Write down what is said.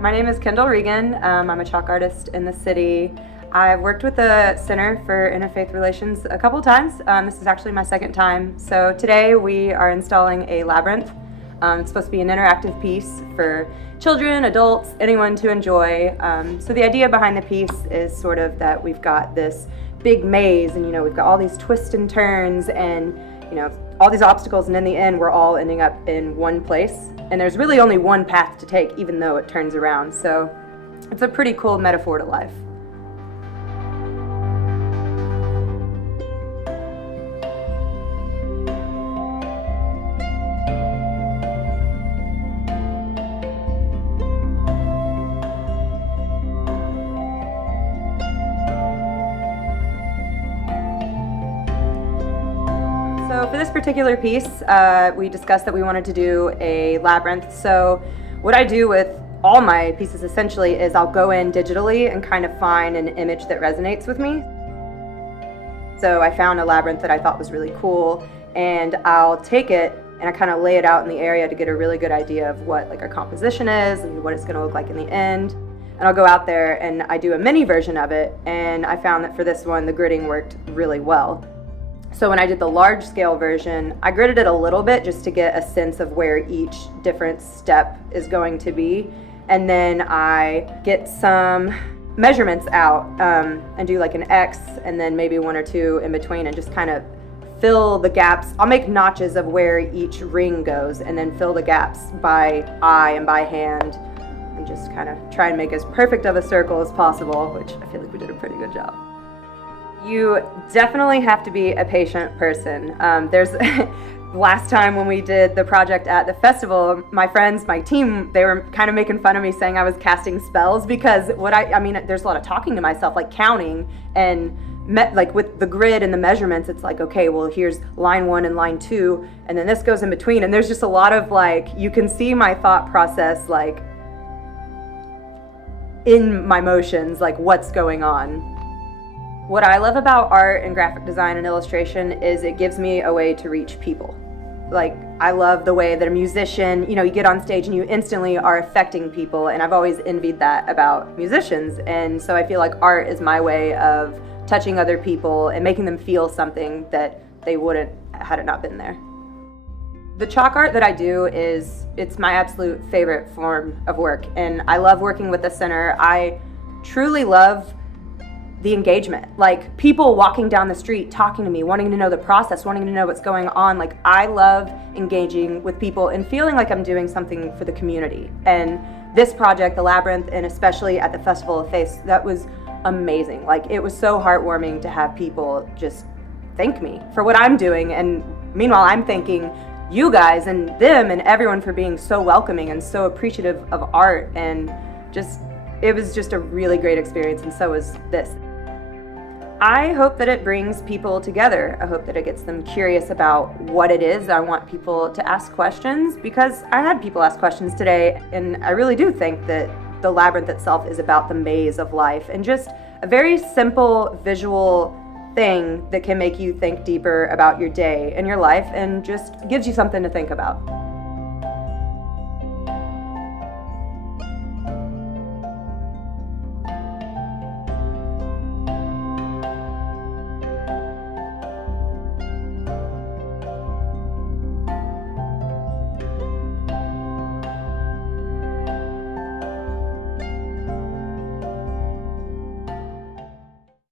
My name is Kendall Regan. I'm a chalk artist in the city. I've worked with the Center for Interfaith Relations a couple times. This is actually my second time. So today we are installing a Labyrinth. It's supposed to be an interactive piece for children, adults, anyone to enjoy. So the idea behind the piece is sort of that we've got this big maze and we've got all these twists and turns and all these obstacles, and in the end we're all ending up in one place. And there's really only one path to take, even though it turns around. So it's a pretty cool metaphor to life. So for this particular piece, we discussed that we wanted to do a labyrinth. So what I do with all my pieces essentially is I'll go in digitally and kind of find an image that resonates with me. So I found a labyrinth that I thought was really cool, and I'll take it and I kind of lay it out in the area to get a really good idea of what like a composition is and what it's going to look like in the end. And I'll go out there and I do a mini version of it, and I found that for this one the gridding worked really well. So when I did the large scale version, I gridded it a little bit just to get a sense of where each different step is going to be. And then I get some measurements out and do like an X and then maybe one or two in between, and just kind of fill the gaps. I'll make notches of where each ring goes and then fill the gaps by eye and by hand, and just kind of try and make as perfect of a circle as possible, which I feel like we did a pretty good job. You definitely have to be a patient person. Last time when we did the project at the festival, my friends, my team, they were kind of making fun of me saying I was casting spells, because there's a lot of talking to myself, like counting, and like with the grid and the measurements, it's like, okay, well here's line 1 and line 2, and then this goes in between, and there's just a lot of like, you can see my thought process like in my motions, like what's going on. What I love about art and graphic design and illustration is it gives me a way to reach people. Like, I love the way that a musician, you get on stage and you instantly are affecting people, and I've always envied that about musicians. And so I feel like art is my way of touching other people and making them feel something that they wouldn't had it not been there. The chalk art that I do it's my absolute favorite form of work, and I love working with the center. I truly love the engagement, like people walking down the street talking to me, wanting to know the process, wanting to know what's going on. Like, I love engaging with people and feeling like I'm doing something for the community. And this project, the Labyrinth, and especially at the Festival of Faith, that was amazing. Like, it was so heartwarming to have people just thank me for what I'm doing, and meanwhile I'm thanking you guys and them and everyone for being so welcoming and so appreciative of art. And it was just a really great experience, and so was this. I hope that it brings people together. I hope that it gets them curious about what it is. I want people to ask questions, because I had people ask questions today, and I really do think that the Labyrinth itself is about the maze of life, and just a very simple visual thing that can make you think deeper about your day and your life, and just gives you something to think about.